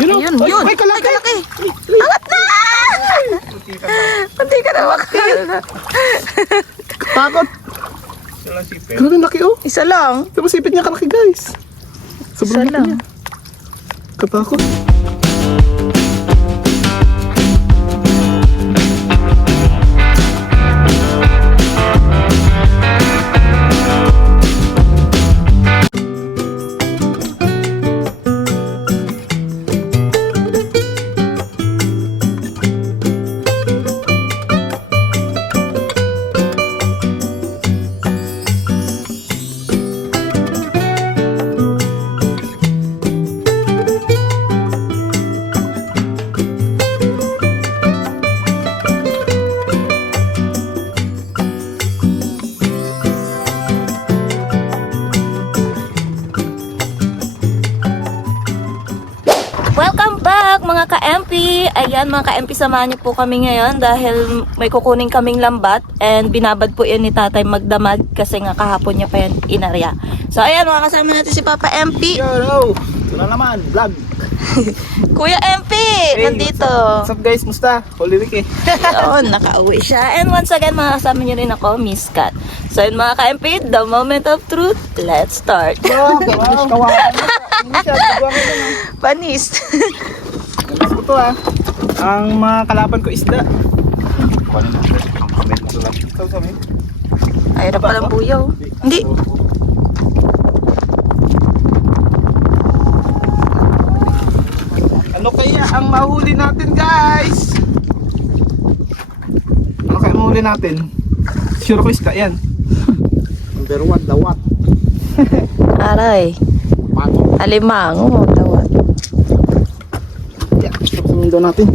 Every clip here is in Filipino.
Yun, yun. Ay, kalaki. Ay, kalaki. Angat na! Hindi ka na makakal. Takot. Grabe laki oh. Isa lang. Tapos sipit niya kalaki guys. Sobrang Isa laki lang. niya. Katakot. Welcome back mga ka-MP! Ayan mga ka-MP, samahan niyo po kami ngayon dahil may kukunin kaming lambat and binabad po yan ni tatay magdamag kasi nga kahapon niya pa yan inarya. So ayan, mga kasama natin si Papa MP. Yo, ito na naman, vlog. Kuya MP! Nandito. What's up guys, musta? Holy week eh. Yun, nakauwi siya. And once again, mga kasama niyo rin ako, Miss Kat. So yun mga ka-MP, the moment of truth, let's start. Wow, kawakan mo. Hindi siya, kawakan mo. Panis. Nalas ko to ah. Ang mga kalaban ko isda. Kuhanin mo. Comment mo lang. Sabi. Ayun na palang buyaw. Hindi. Ano kaya ang mahuli natin guys? Ano kaya mahuli natin? Sure ko isda yan. Number 1, dawat. Aray. Pato. Alimango. Tawad. Yeah, susunod daw natin.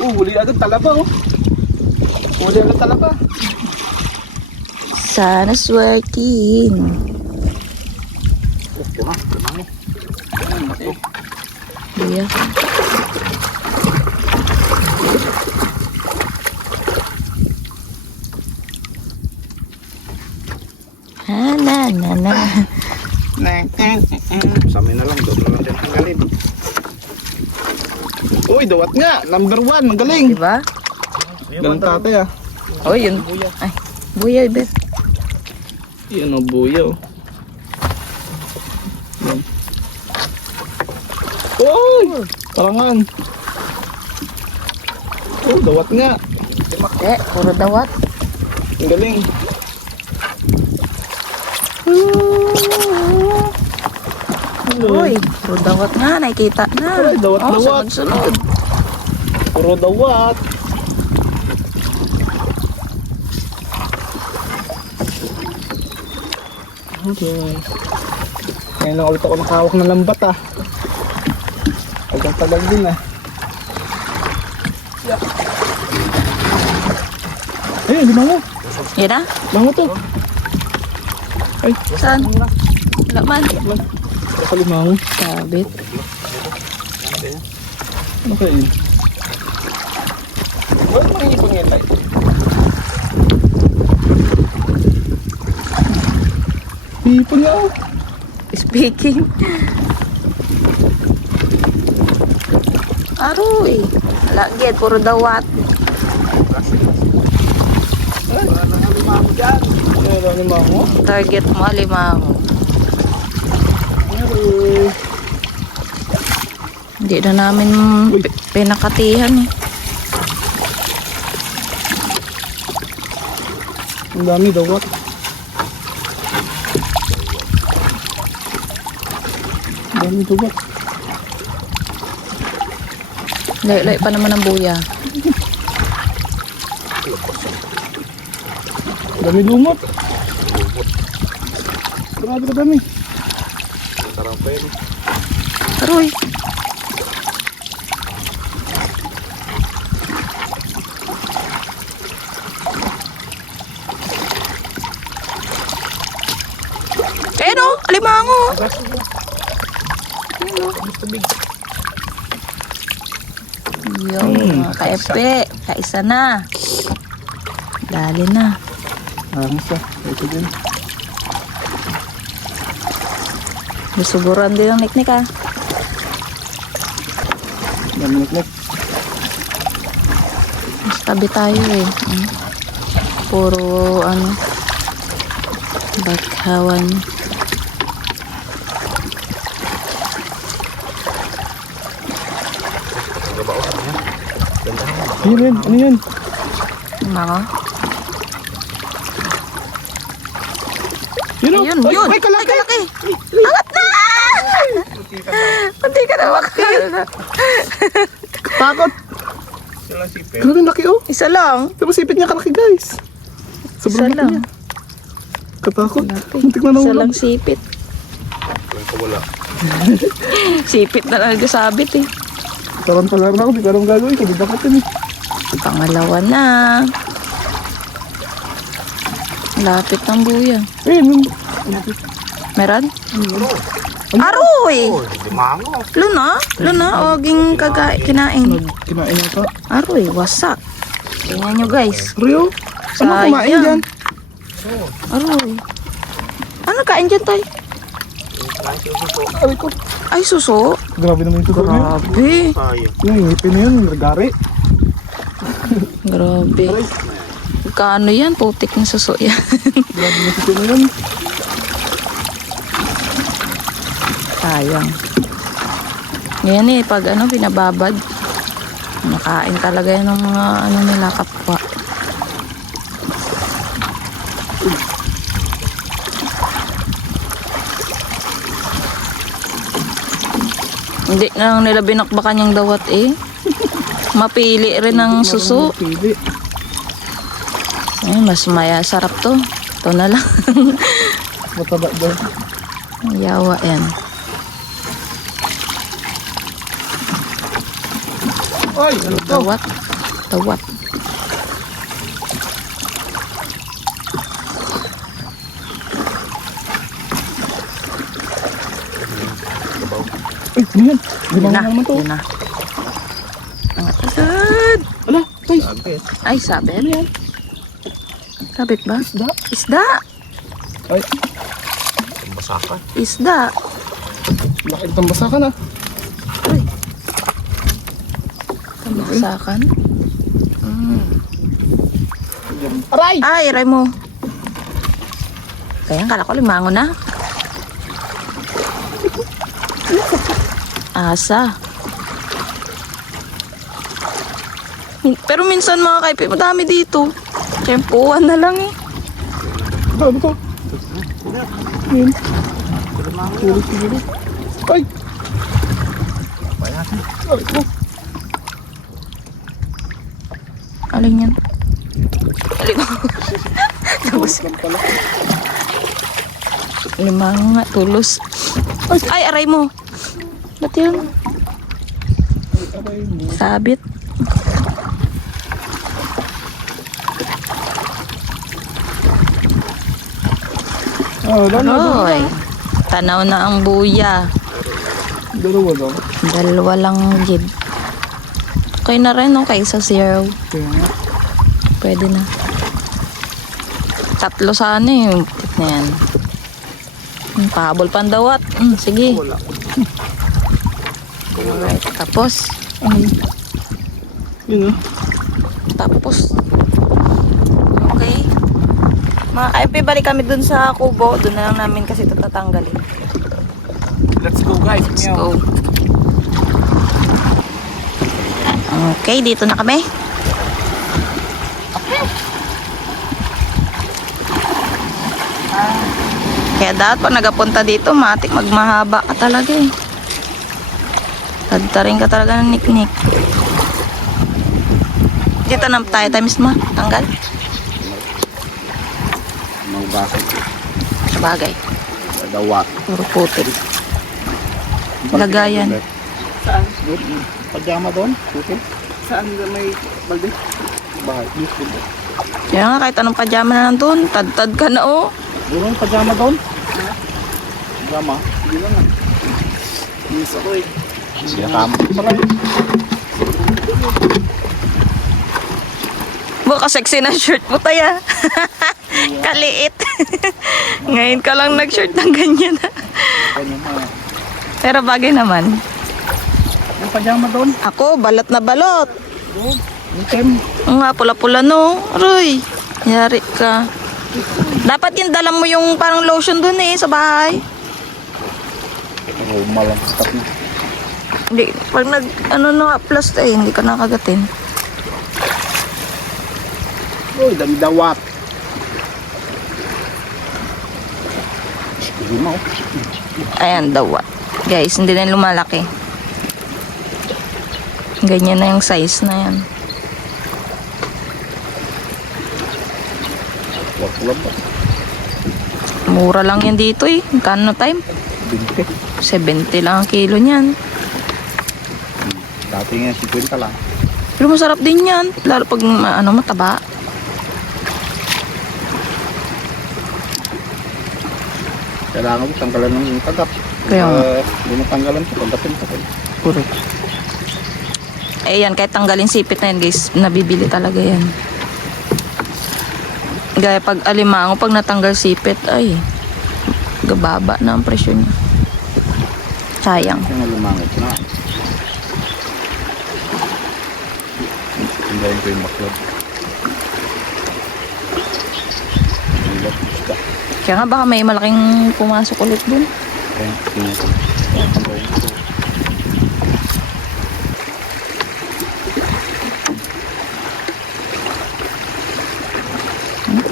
Huli agad talaba oh. Huli agad talaba. Sana swertin. Iya. Na. Sa amin na lang, doon na lang din tanggalin. Uy, dawat nga, number 1, magaling. Diba? Ganun tatay ah. Oh, yun. Ay, buya, bet. Yan o, buyaw. Uy, parangan. Oh, dawat nga. Puro dawat. Ang galing. Uy, puro dawat nga, nakikita na. Ay, dawat, oh, dawat. sunod-sunod. Puro dawat. Okay. Ngayon lang ulit ako nakahawak ng lambat ah. Huwag tagal din ah. Ayun, di bango. Yan na? Bango to. Ay, Saan? Wala man. kalimango. Sabit. Ano kaya yun? Wala mga ipon yan tayo. Ipon nga oh. Speaking. Aroy. Lagyan, puro dawat. Ay, wala nang alimango dyan. Wala alimango. Target mo, alimango. Ay. Hindi na namin pinakatihan eh. Ang dami dawat. Ang dami dawat. Lay pa naman ang buya. Ang dami lumot. Grabe ka dami. Aroy. Ayun o, alimango. Yung mga ka-epe, kaisa na. Dali na. Angis ah. Ito din. Susuburan din ang niknik ah. Namniknik. Mas tabi tayo eh. Puro ano. Baghawan. Yun. Ano yun? Mga. Yun o. Ayun, Ay, yun. ay, kalaki. Ay, kalaki. Angat na! Hindi ka na makakal na. Takot. Grabe laki oh. Isa lang. Tapos sipit niya kalaki guys. Isa Sobrang laki lang. niya. Katakot. Laki. Muntik na Isa nahulog. lang sipit. Sipit na lang sabit eh. Parang palar na ako. Di ko alam gagawin. Kung dapat yun eh. Pangalawa na. Lapit ng buya. Ayun. Meron? Aroy! Luna, oging kinain. Kinain ata. Aroy, wasak. Tingnan nyo guys. Rio. Ano Sayang. kumain dyan? Aroy. Ano kain dyan tayo? Aray ko. Ay, suso. Grabe naman ito. Grabe. Yung ngipin na yun. Gari. Grabe. Kano yan? Putik na suso yan. Grabe na ito na yun. Sayang. Ngayon eh, pag ano, binababad. Nakain talaga yan ng mga ano nila kapwa. Hindi na lang nila binakbakan yung dawat eh. Mapili rin ang suso. Pili. Ay, mas maya sarap to. Ito na lang. Mataba daw. Yawa yan. Ay, ano to? Dawat. Dawat. Ay, ano yan? Limang Yun na. naman to. Yun na. Angat agad. Ala, tay. Ay, sabit. Ano yan? Sabit ba? Isda. Isda. Ay, Isda. laki ng tambasakan ah. Uy. Tambasakan. Aray! Ay, aray mo. Kaya kala ko limango na. Asa. Pero minsan mga kaipi, madami dito. Tiyempuan na lang eh. Ano to? Yun. Tulog siguro. Ay! Ay, ko. Alin yan? Alin mo? Tapos Pala. limango nga, tulos. Ay, aray mo. Ba't yun? Aray mo. Sabit. Ah, Hoy. Tanaw na ang buya. Dalawa daw. Dalawa lang gid. Okay na rin, no? Kaysa zero. Kaya nga. Pwede na. Tatlo sana eh. Tit na yan. Pahabol pandawat. Sige. Wala. Alright. Tapos. Yun ah. Tapos. Okay. Mga ka-FP, balik kami dun sa kubo. Dun na lang namin kasi ito tatanggalin. Let's go guys. Let's go. Okay, dito na kami. Kaya dapat pag nagapunta dito, matik magmahaba ka talaga eh. Tadtarin ka talaga ng niknik. Dito na tayo times ma. Tanggal. Magbasok. Sabagay. Dawa. Puro putik. Lagayan. Saan? Pajama doon? Okay. Saan may balde? Bahay. Useful. Kaya nga kahit anong pajama na nandun, tad-tad ka na oh. Doon pajama doon? Pajama? Hindi lang ah. Miss ako eh. Siya kamo. Mukha sexy na shirt mo tayo. Kaliit. Ngayon ka lang nag-shirt ng ganyan. Ganyan na. Pero bagay naman. Yung pajama doon. Ako, balot na balot. Doon. Item. Oo nga, pula-pula no. Aroy, yari ka. Dapat yung dala mo yung parang lotion dun sa bahay. Oh, malang stop na. Hindi, pag plus hindi ka nakagatin. Uy, damdawat. Sige mo. Ayan, dawa. Guys, hindi na lumalaki. Ganyan na yung size na yan. Wag ba? Mura lang yan dito Kano time? 20. 70 lang ang kilo niyan. Dati nga 50 lang. Pero masarap din yan. Lalo pag mataba. Kailangan mo tanggalan ng tagap. Kaya nga. Hindi mo tanggalan ito, tagapin pa kayo. Correct. Eh yan, kahit tanggalin sipit na yan guys, nabibili talaga yan. Gaya pag alimango, pag natanggal sipit, ay, gababa na ang presyo niya. Sayang. Yung lumangit na. Tanggalin ko yung baklog. Ilat, gusta. Kaya nga baka may malaking pumasok ulit dun. Kaya, tingnan ko. Kaya tanggalin ko.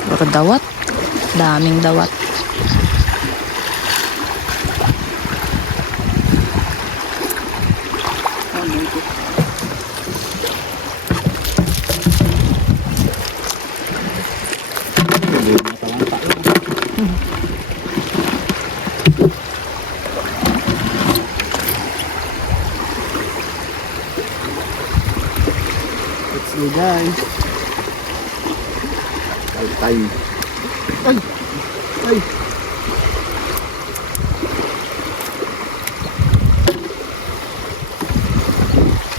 Puro dawat. Daming dawat. Let's go guys. Ay. Ay. Ay.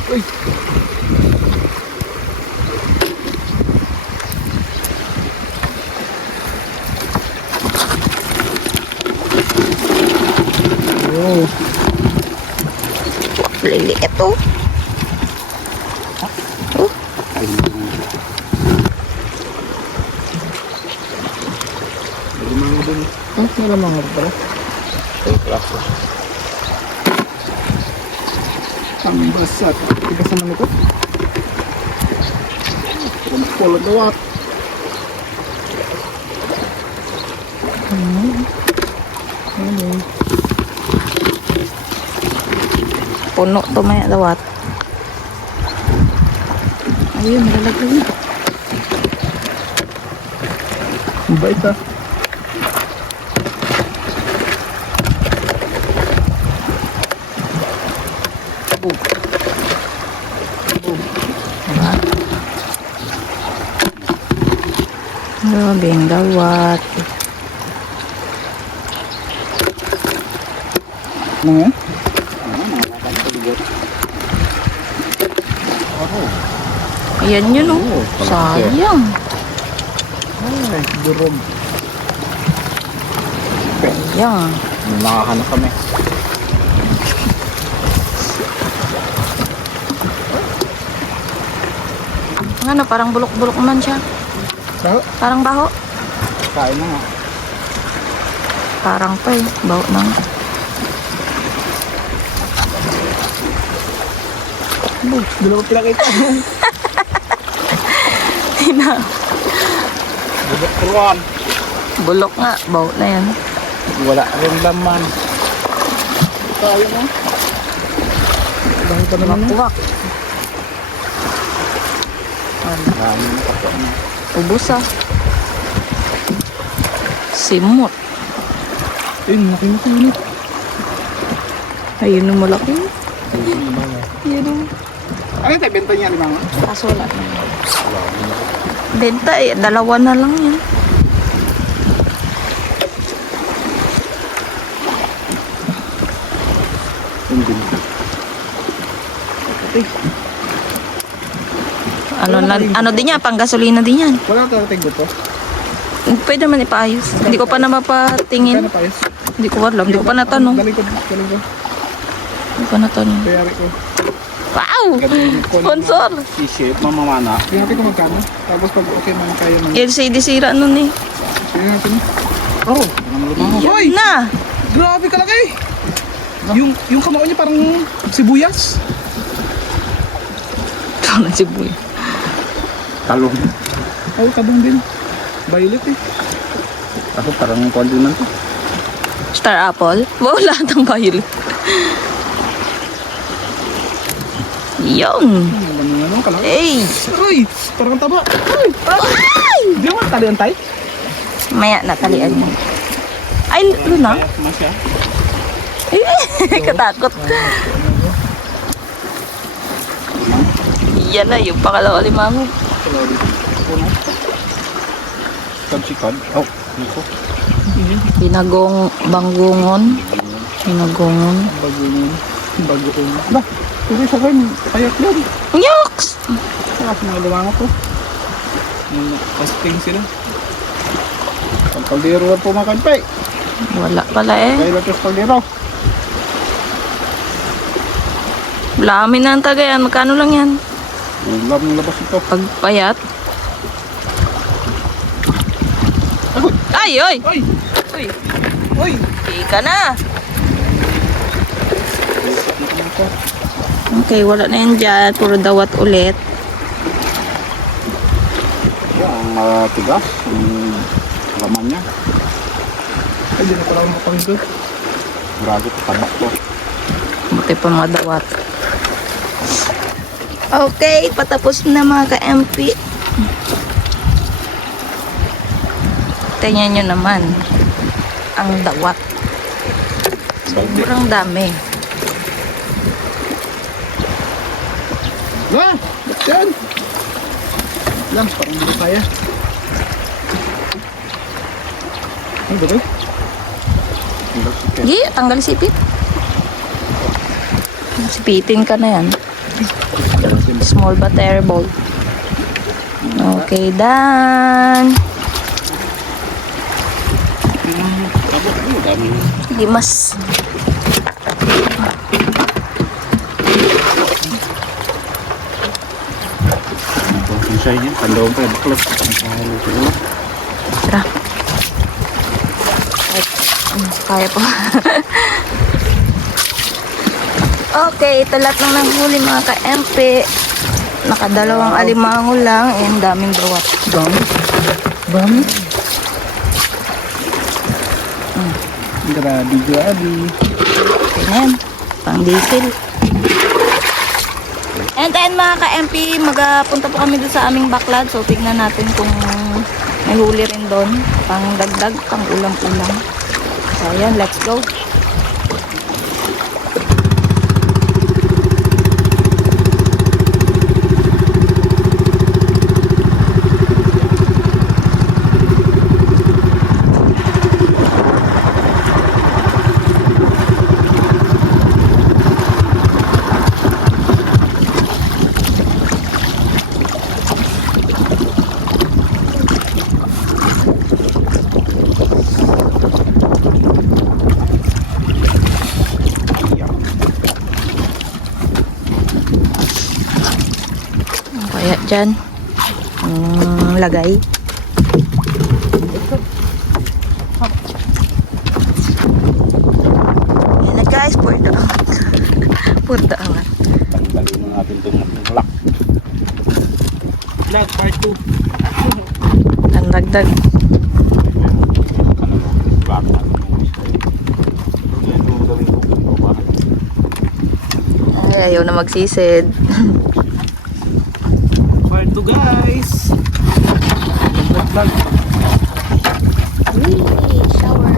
Uy. Oh. Liliit oh. Oh. Ay. Mga dun. Wala mga pala. Ay, plaso. Ang basat. Tigas naman ito. Ang polo gawat. Ano? Puno to may dawat. Ayun, malalaglag na. Ang bait ah. Grabing dawat. Ano yan? Ayan yun oh. Oh, Sayang. Ay, durog. Sayang. Nakahanap kami. Ano, parang bulok-bulok naman siya. Baho? Parang baho. Kain na nga. Parang pa baho na nga. Dalawa pinakita. Tina. Bulok turuan. Bulok nga, baho na yan. Wala rin laman. Kaya na. Dahil pa naman na. Makuwak. Marami na kapwa na. Ubus ah. Simot. Ayun, nakinukunit. Ayun yung malaki. Ayun yung Ano tayo, benta niya limang? kaso wala na. Benta dalawa na lang yan. Hindi. Ano din yan, pang gasolina din yan. Wala ka tayong guto. Pwede naman ipaayos. Hindi ko pa na mapatingin. Kaya na paayos. Hindi ko alam, hindi ko pa natanong. Galing ko. Hindi ko natanong. Bayari ko. Wow! Sponsor! T-shirt, mamamana. Tingnan natin kung magkano. Tapos pag okay man kaya man. LCD sira nun eh. Tingnan natin. Oh! Yan na! Grabe kalaki! Yung kamao niya parang sibuyas. Ito na si Boy. Talong. Oh, talong din. Violet eh. Ako parang kondinan to. Star apple? Wow, lahat ng violet. Yun! Ano kalaki? Hey! Ay! Parang taba. Ay! Ay! Di mo talian tayo? Maya, natalian yan. Ay, Luna? Masya. Katakot. Yan na, yung pangalawa limango. Kabsikad. Oh, niko. Binagong banggungon. Binagong. Bagoon. Ba, tuloy sa kain. Kayak yan. Yoks! Saka mga lumangat to. Pasting sila. Pagkaldero lang pumakan pa eh. Wala pala eh. Kaya lang sa kaldero. Wala amin na ang tagayan. Magkano lang yan? Ulam ng labas ito. Pagpayat. Ay, oy! Oy! Uy! Oy! Ika na! Okay, wala na yan dyan. Puro dawat ulit. Yan, ang tigas. Ang laman niya. Ay, di na pala ako makapangito. Grabe, tabak to. Buti pa mga dawat. Okay, patapos na mga ka-MP. Tingnan nyo naman ang dawat. Sobrang dami. Wah! Ba't yan? Lang, parang hindi kaya. Ano ba ito? Sige, tanggal sipit. Sipitin ka na yan. Small but terrible. Okay, done. Limas. Siya yun, pandawang pa yung baklas. Tara. Kaya po. Okay, ito lahat ng nanghuli mga ka-MP. Nakadalawang alimango lang. Ayan, daming dawat. Dami? Grabe. Ayan, pang diesel. And then mga ka-MP, magpunta po kami doon sa aming backlog. So, tignan natin kung may huli rin doon. Pang dagdag, pang ulam-ulam. So, ayan, let's go. Kaya dyan, lagay. Yan na guys, pour down. Pour down. Tanggalin na natin itong black. Black part 2. Ang dagdag. Ano mo? Black natin yung gusto. Yan yung gawin ko. Ay, ayaw na magsisid. Part 2 guys. Black. Shower.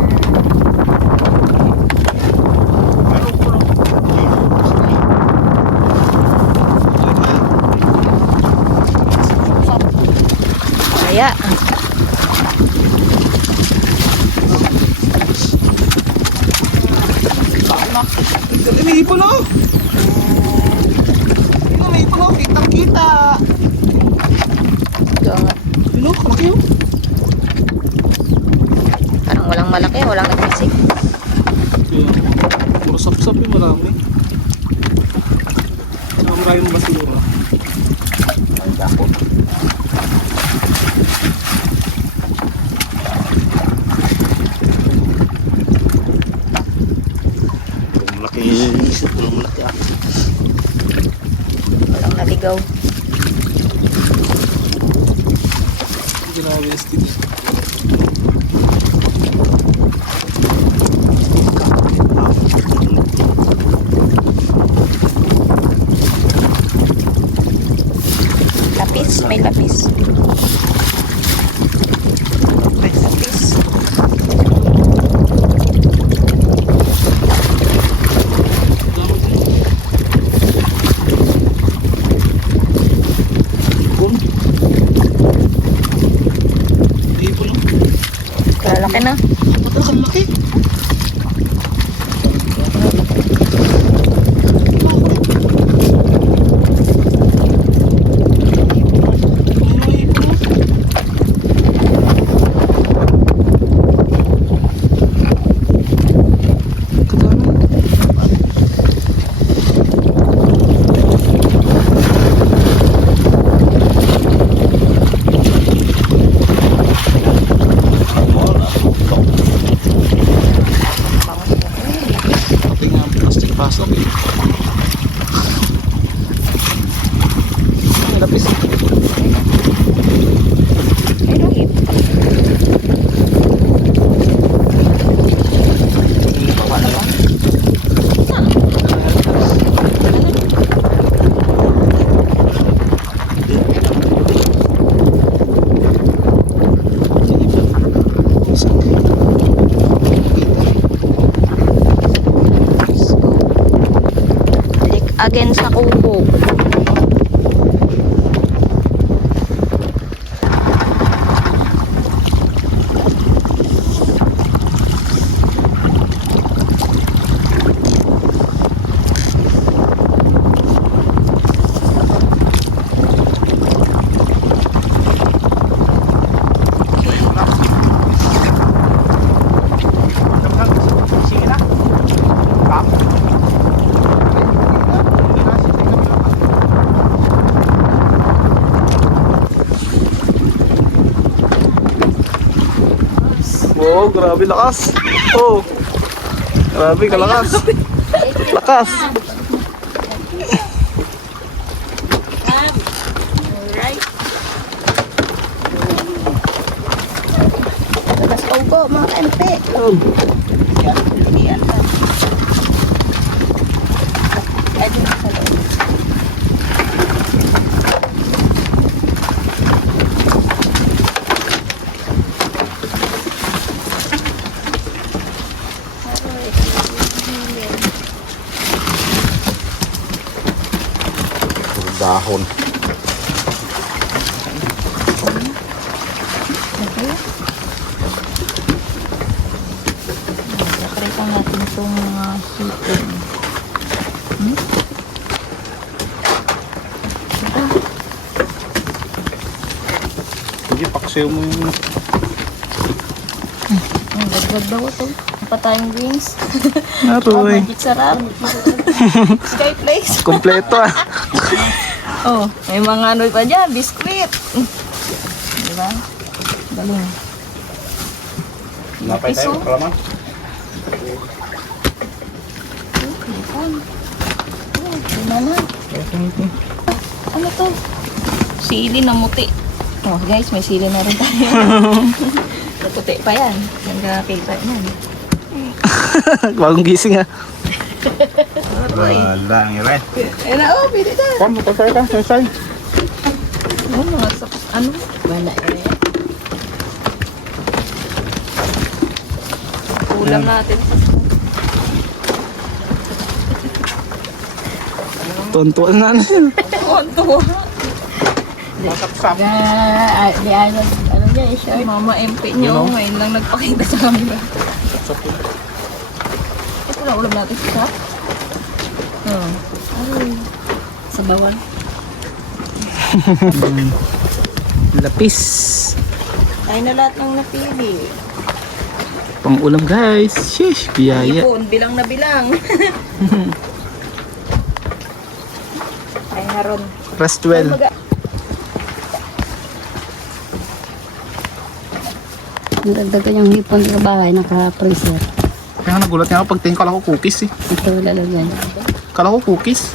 Kaya. May ipon oh! May ipon oh! Kitang-kita! Ito nga. Ano? Kalaki yun. Parang walang malaki, walang nagpisik. Kaya, puro sap-sap yung marami. Maraming basura. Ay, dako. Malaki yung isip ng malaki ah. Walang naligaw. Ginawa yung stick. Lapis, may lapis. May lapis. Ipon. Ipon lang. Lalaki na. Matalas ang laki. Pasok eh. Lapis. Ay, langit. Wala ba? Balik again sa kubo. Oh, grabe lakas. Oh. Grabe kalakas. Lakas. Alright. Labas ubo, mga kante. Yan pa. Ay, dito sa loob. Dahon. Nakalitan natin itong mga hipon. Sige, paksiw mo yung... Ang gagawad daw ito. Pa tayong wings. Aroy. Magic sarap. Sky Place. Kompleto ah. Oh, may mga ano pa dyan. Biskuit. Diba? Galing. Napay tayo, kalaman. Gimana? Ano to? Sili na muti. Oh guys, may sili na rin tayo. Natuti pa yan. Nagkakita yan. Bagong gising ah. Wala, ang iray. Eh na, oh, pili na. Kom, magpasay ka, say. Oh, mga ano? Wala eh. Ulam natin. Tontuan na na yun. Onto. Masap-sap. Di ano niya eh siya. Mama MP nyo. Ngayon lang nagpakita sa kanila. Ito na ulam natin siya. Oh. Ay. Sa bawal. Lapis. Ay na lahat ng napili. Pang ulam guys. Sheesh, biyaya. Ipon, bilang na bilang. Ay haron. Rest well. Nagdagdagan yung hipon sa bahay, naka-freezer. Kaya nagulat nga ako pagtingin, kala ko cookies eh. Ito lalagyan. Kala ko cookies.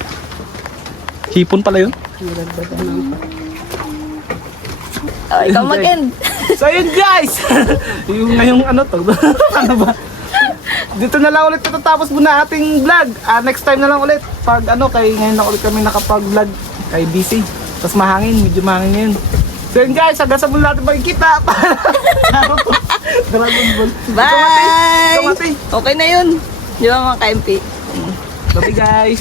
Hipon pala yun. Nagdagdagan ng Oh, ikaw mag-end. So yun guys. Yung ngayong ano to. Ano ba? Dito na lang ulit tatapos muna ating vlog. Next time na lang ulit. Pag ano, kay ngayon lang ulit kami nakapag-vlog. Kay busy. Tapos mahangin, medyo mahangin ngayon. So yun guys, hanggang sa mula natin magkikita. Dragon Ball. Bye! Kamati. Okay na yun. Di ba mga ka-MP? Bye guys.